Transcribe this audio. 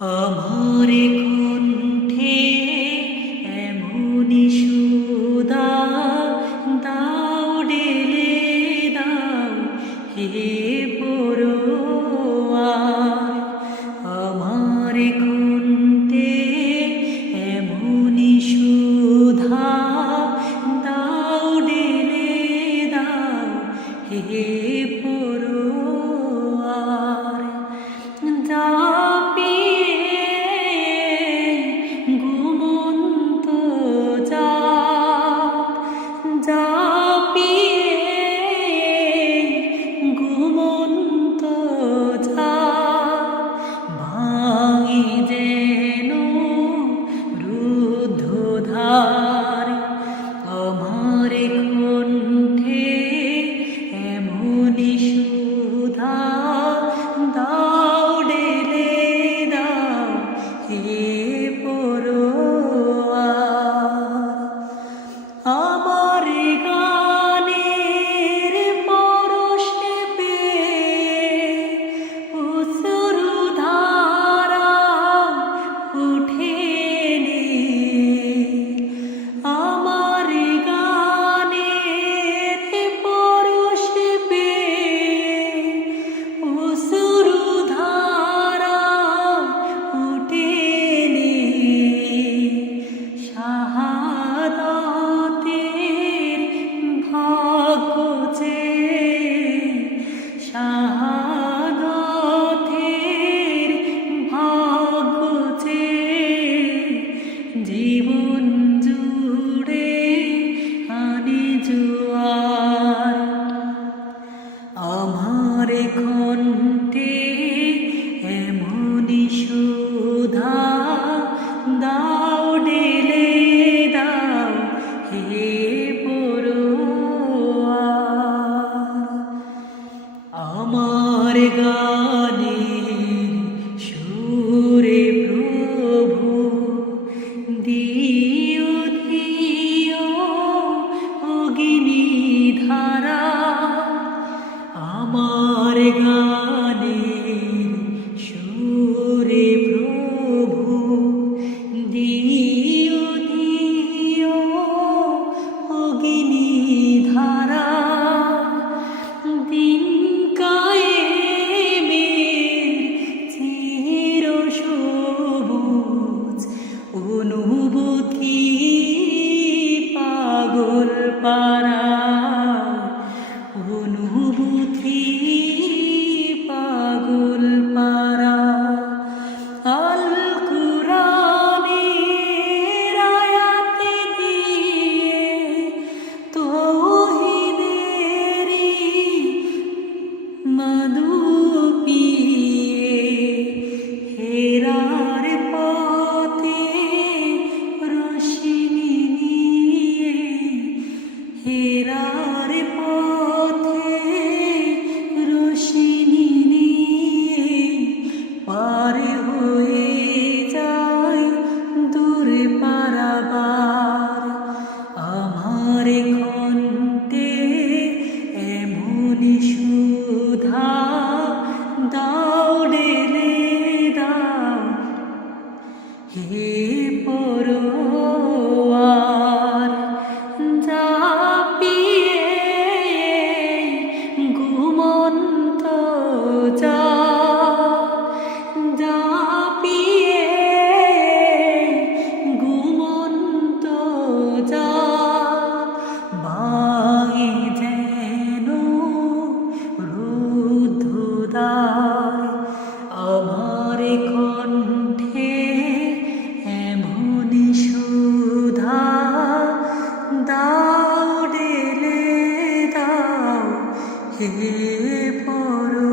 আমার কণ্ঠে এমনি দাও ডেলে দাও হে পড়ুয়া আমার দাও ডেলে দাও maraba হে পর